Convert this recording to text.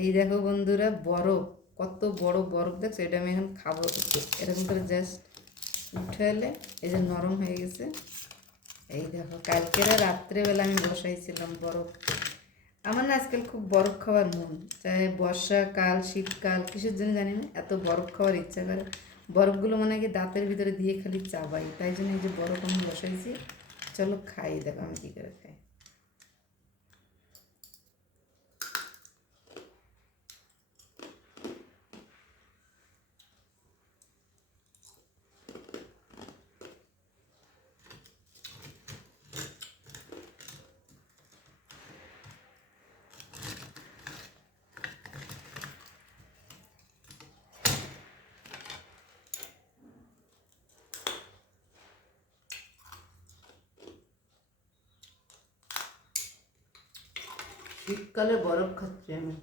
এই দেখো বন্ধুরা, বরফ, কত বড় বরফ দেখছো? এটা আমি এখন খাবো। এরকম করে জাস্ট উঠে এলে এই যে নরম হয়ে গেছে। এই দেখো, কালকের রাত্রেবেলা আমি বসাইছিলাম বরফ। আমার না আজকাল খুব বরফ খাওয়ার মন, চাই বর্ষাকাল শীতকাল, কিসের জন্য জানি না এত বরফ খাওয়ার ইচ্ছা করে। বরফগুলো মনে হয় কি দাঁতের ভিতরে দিয়ে খালি চাবাই, তাই জন্য এই যে বরফ আমি বসাইছি। চলো খাই, দেখো আমি কী করে খাই। শীতকালে বরফ খাচ্ছি আমি।